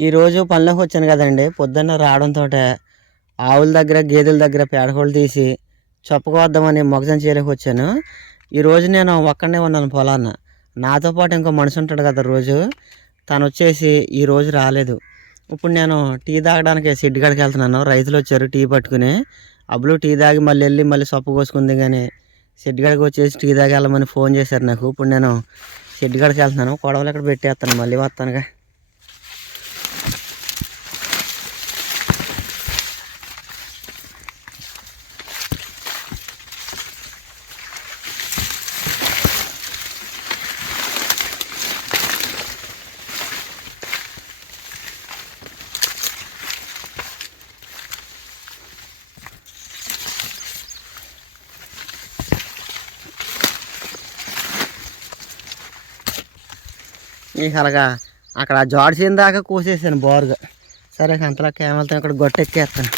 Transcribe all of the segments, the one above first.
ఈరోజు పనిలోకి వచ్చాను కదండి. పొద్దున్న రావడంతో ఆవుల దగ్గర గేదెల దగ్గర పేడకోళ్ళు తీసి చొప్పకొద్దామని మొగజం చేయలేక వచ్చాను. ఈరోజు నేను ఒక్కడే ఉన్నాను పొలాన్న నాతో పాటు ఇంకో మనిషి ఉంటాడు కదా రోజు. తను వచ్చేసి ఈ రోజు రాలేదు. ఇప్పుడు నేను టీ తాగడానికి సిడ్డి కాడికి వెళ్తున్నాను. రైతులు వచ్చారు టీ పట్టుకుని. అబ్బులు టీ తాగి మళ్ళీ వెళ్ళి మళ్ళీ సొప్ప కోసుకుంది కానీ సిడ్డిగడికి కాడికి వచ్చేసి టీ తాగి వెళ్ళమని ఫోన్ చేశారు నాకు. ఇప్పుడు నేను షెడ్ కాడికి వెళ్తున్నాను. కొడవలు ఇక్కడ పెట్టేస్తాను. మళ్ళీ వస్తానుగా. నీకు అలాగా అక్కడ జాడ్సిన దాకా కోసేసాను బోరుగా. సరే అంతలా కేమలతో ఇక్కడ గొట్టెక్కేస్తాను.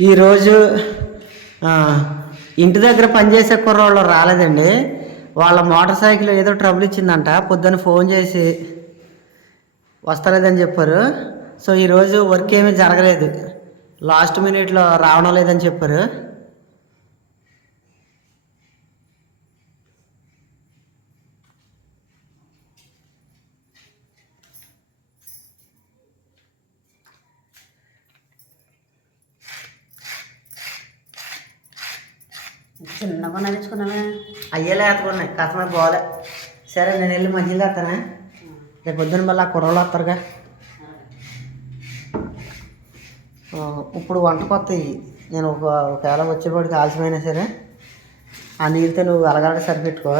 ఈరోజు ఇంటి దగ్గర పనిచేసే కుర్రోళ్ళు రాలేదండి. వాళ్ళ మోటార్ సైకిల్ ఏదో ట్రబుల్ ఇచ్చిందంట. పొద్దున్న ఫోన్ చేసి వస్తలేదని చెప్పారు. సో ఈరోజు వర్క్ ఏమీ జరగలేదు. లాస్ట్ మినిట్లో రావడం లేదని చెప్పారు. చిన్నగా నడుచుకున్నావే అయ్యేలా ఎత్తుకున్నాయి కస్టమర్ పోలే సరే నేను వెళ్ళి మధ్యలో వస్తానే రేపు పొద్దున్న మళ్ళీ ఆ కుర్రోళ్ళు వస్తారుగా. ఇప్పుడు వంట కొత్త నేను ఒక ఒకవేళ వచ్చేపాటికి ఆలస్యమైనా సరే ఆ నీళ్ళతో నువ్వు అలగలగా సరిపెట్టుకో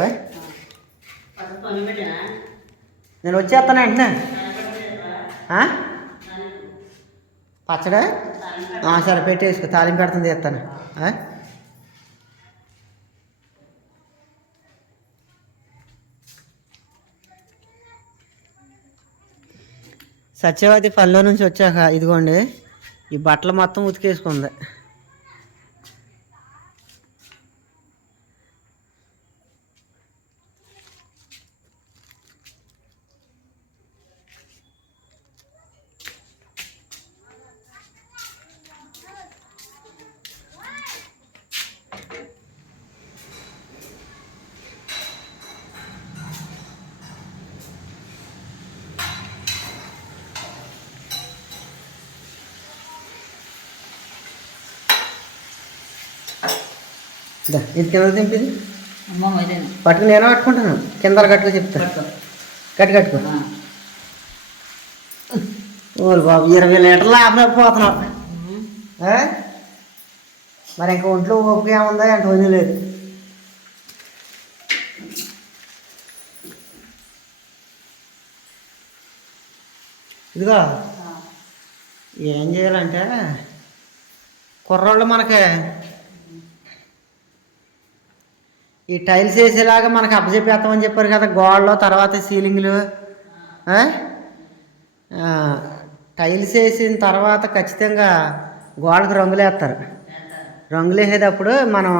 నేను వచ్చేస్తాను వెంటనే. పచ్చడా? ఆ, సరే పెట్టేసుకో తాలింపు పెడుతుంది చేస్తాను సత్యవతి పనిలో నుంచి వచ్చాక ఇదిగోండి ఈ బట్టలు మొత్తం ఉతికేసుకుంది. ఇది కింద దింపిది పట్టుకుని నేను పట్టుకుంటాను. కింద కట్టుకో చెప్తా కట్టు కట్టుకో. ఓరు బాబు ఇరవై లీటర్లు ఆపలేకపోతున్నావు ఆ? మరి ఇంకా ఒంట్లో ఓపిక ఏముందా? అంటే వదిలేదు లేదు. ఇదిగో ఏం చేయాలంటే కుర్రోళ్ళు మనకి ఈ టైల్స్ వేసేలాగా మనకి అప్పచెప్పేస్తామని చెప్పారు కదా గోడలో తర్వాత సీలింగ్లు. టైల్స్ వేసిన తర్వాత ఖచ్చితంగా గోడకు రంగులు వేస్తారు. రంగులు వేసేటప్పుడు మనం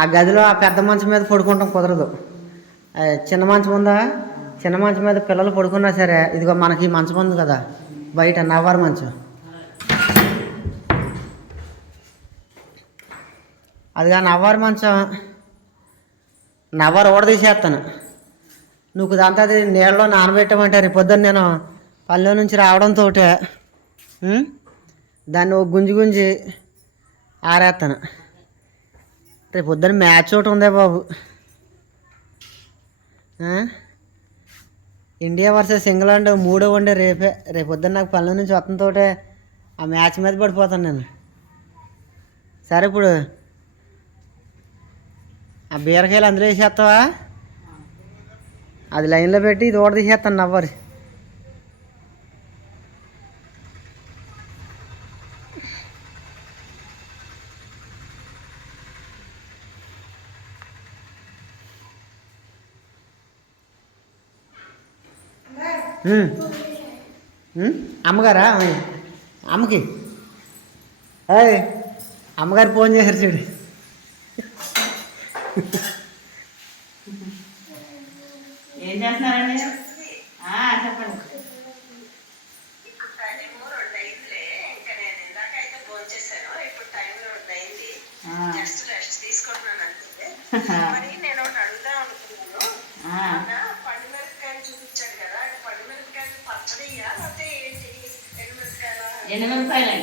ఆ గదిలో ఆ పెద్ద మంచం మీద పడుకుంటాం కుదరదు. చిన్న మంచం ఉందా? చిన్న మంచం మీద పిల్లలు పడుకున్నా సరే ఇదిగో మనకి ఈ మంచం ఉంది కదా బయట నవ్వారు మంచం. అదిగా నవ్వారు మంచం. నవ్వరు ఓడ తీసేస్తాను నువ్వు దాంతో అది నీళ్ళలో నానబెట్టమంటే రేపు పొద్దున్న నేను పల్లె నుంచి రావడంతో దాన్ని ఒక గుంజి గుంజి ఆరేస్తాను. రేపు పొద్దున్న మ్యాచ్ ఒకటి ఉందే బాబు. ఇండియా వర్సెస్ ఇంగ్లాండ్ మూడో వన్డే రేపే. రేపు పొద్దున్న నాకు పల్లె నుంచి వస్తుంతో ఆ మ్యాచ్ మీద పడిపోతాను నేను. సరే ఇప్పుడు ఆ బీరకాయలు అందులో వేసేస్తావా? అది లైన్లో పెట్టి ఇది ఓడ తీసేస్తాను నవ్వరు అమ్మగారా? అమ్మకి. ఏయ్ అమ్మగారు ఫోన్ చేశారు చూడు. ఏం చేస్తున్నారండి ఆ, చెప్పండి.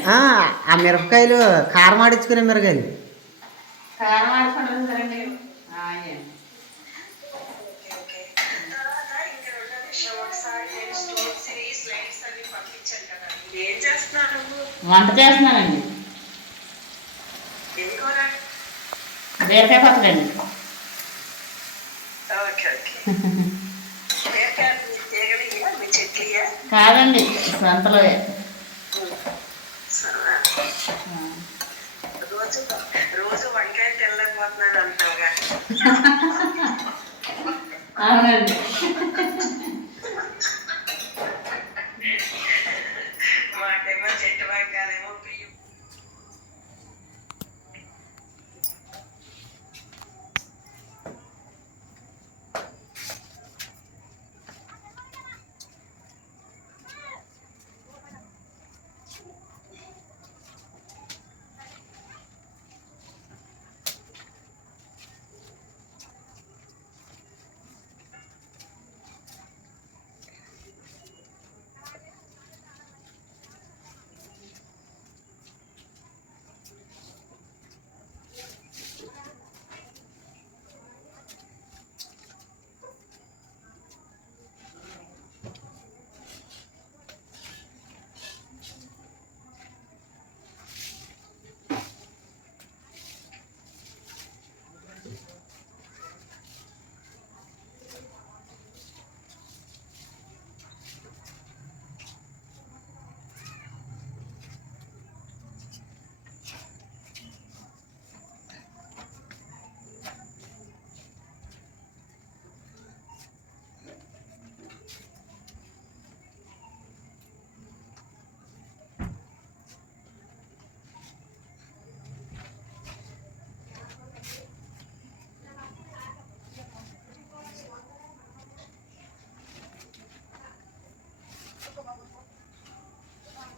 ఆ. మిరపకాయలు కారం ఆడించుకునే మిరపకాయలు వంట చేస్తున్నానండి. బీరకాయ పచ్చడండి. కాదండి సంతలో. రోజు రోజు వంకాయకి వెళ్ళలేకపోతున్నాను అంటావుగా అవునండి.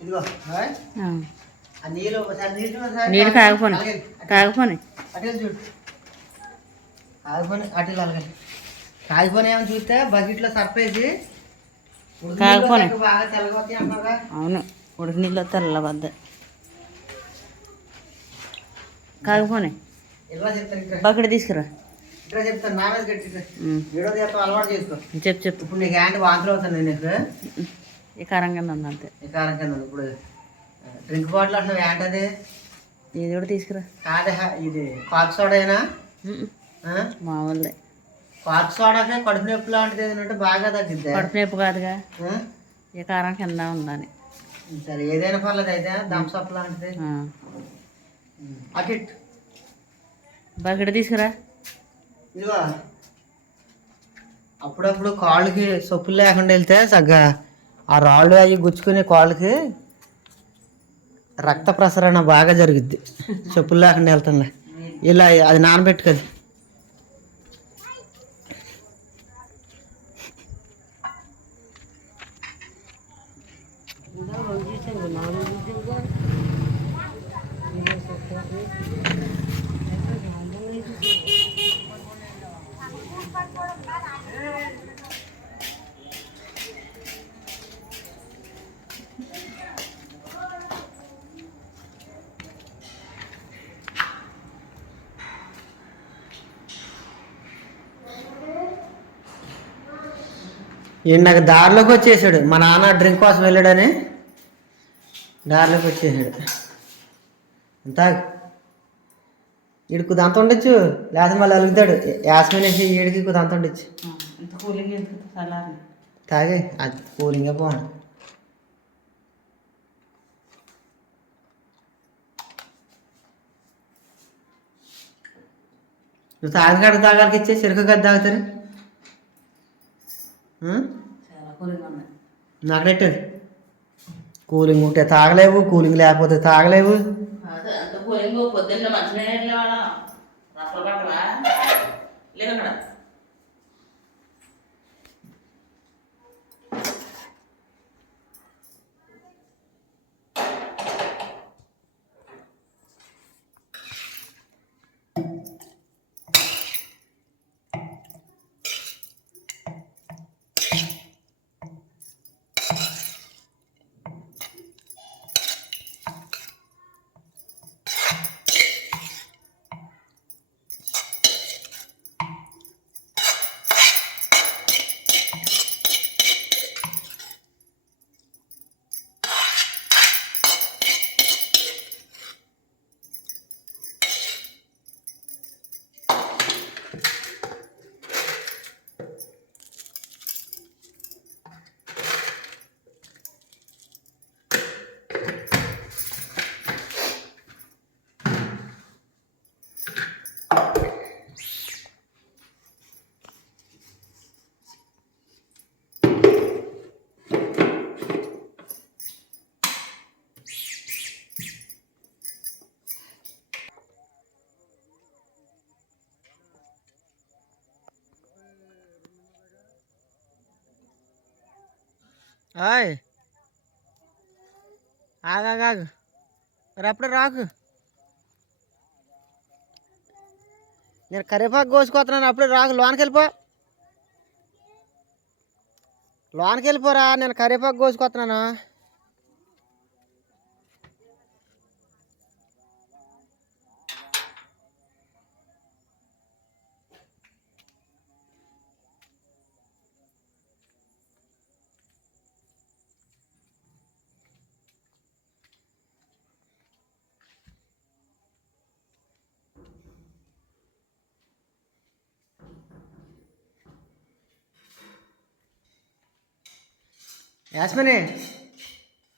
ఇదిగో నీళ్ళు కాకపోని. కాకపోని. కాగిపోని అటు వెళ్ళి అలాగే కాగిపోని ఏమైనా చూస్తే బకెట్లో సర్పేసి కాగిపోని. బాగా తెల్లగొత్తాయి అంటున్నారా అవును ఉడికి నీళ్ళు తెల్లబద్ద కాకపోని. ఇలా చెప్తాను బకెట్ తీసుకురా. ఇక్కడ చెప్తాను నా మీద ఉమ్. వీడియో అలవాటు చేసుకో. చెప్పు చెప్పు. ఇప్పుడు నీకు హ్యాండ్ వాంతులు అవుతాను నేను ఈ కారం కింద ఉంది అంతే. ఈ కారం కింద ఉంది. ఇప్పుడు డ్రింక్ బాటిల్ అంటున్నావు ఏంటది ఇది కూడా తీసుకురా. కాదే ఇది కాక్ సోడేనా? మామూలుదే. కాక్ సోడాకే కడుపు నొప్పి లాంటిది ఉంటే బాగా తగ్గిద్దా? కడుపు నొప్పి కాదుగా? ఈ కారం కింద ఉందని. సరే ఏదైనా పర్లేదు అయితే థమ్స్ అప్ లాంటిది. ఇటు. బకెట్ తీసుకురా. ఇదిగో. అప్పుడప్పుడు కాళ్ళకి సొప్పులు లేకుండా వెళ్తే సగ్గా ఆ రాళ్ళు అవి గుచ్చుకునే కాళ్ళకి రక్త ప్రసరణ బాగా జరుగుద్ది. చెప్పులు లేకుండా వెళ్తుందా ఇలా అది నానబెట్టు కదా ఈయన నాకు దారిలోకి వచ్చేసాడు. మా నాన్న డ్రింక్ కోసం వెళ్ళాడని దారిలోకి వచ్చేసాడు. అంతా ఈడు కుదంత ఉండొచ్చు. లేదా మళ్ళీ అలుగుతాడు. యాస్మిన్ వేసి ఈడికి కుదంత ఉండొచ్చు. తాగే అది కూలింగే పోను నువ్వు తాగిన కాడికి తాగాలకి ఇచ్చే చెరుకు గది తాగుతారు? కూలింగ్ ఉన్నాయి నాకనెట్టది? కూలింగ్ ఉంటే తాగలేవు కూలింగ్ లేకపోతే తాగలేవు. అదే అంత కూలింగ్ పొద్దున్న మంచినీళ్ళు ఆయ్ ఆగాగాగు మరి అప్పుడే రాకు. నేను కరివేపాకు కోసుకొస్తున్నాను అప్పుడే రాకు. లోనికి వెళ్ళిపో. లోనికి వెళ్ళిపోరా నేను కరివేపాకు కోసుకొస్తున్నాను. యాస్మిని.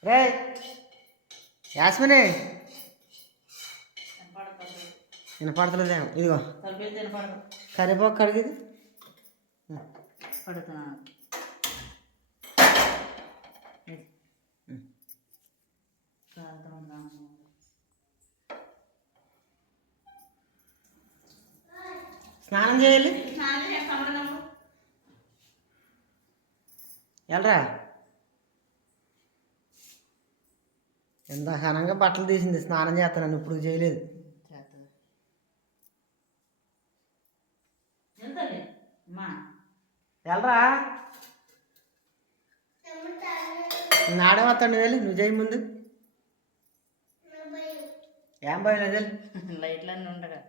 రే. యాస్మిని. వినపడతలేదేమో ఇదిగో. కరివేపాకు కడిగిది స్నానం చేయాలి? వెళ్ళరా ఎంత ఘనంగా బట్టలు తీసింది స్నానం చేస్తాను ఇప్పుడు చేయలేదు. వెళ్ళరా నాడే వస్తాడు వెళ్ళి నువ్వు చేయి ముందు. ఏం భయం లేదు. లైట్లన్నీ ఉండగా.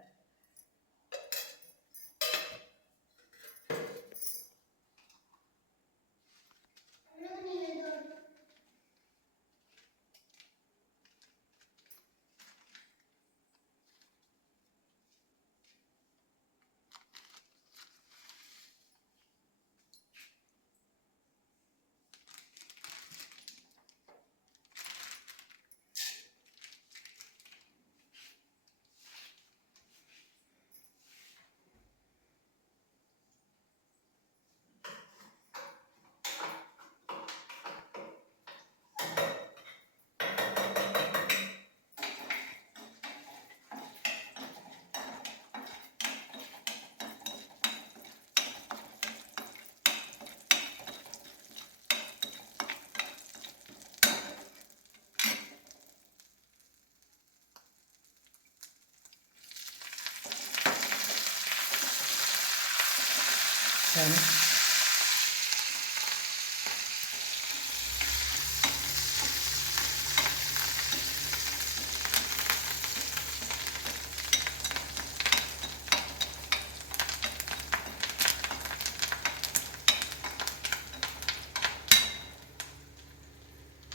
వేస్తాను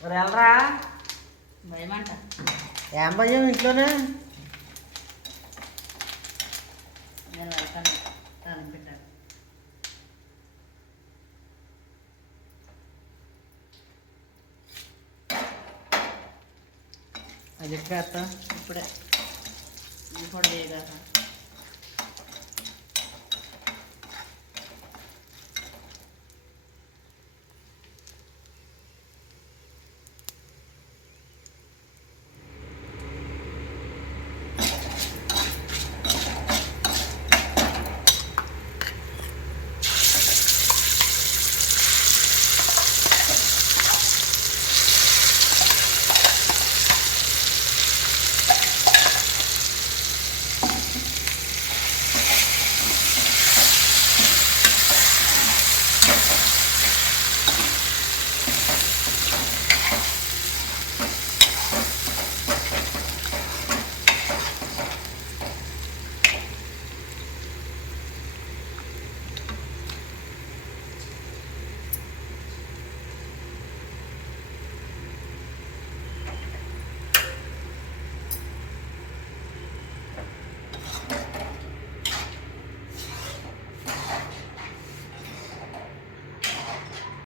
వెళ్ళరా? భయమంట. ఏం భయం ఇంట్లోనే? అది ఇప్పుడే. ఇది కూడా వేయగా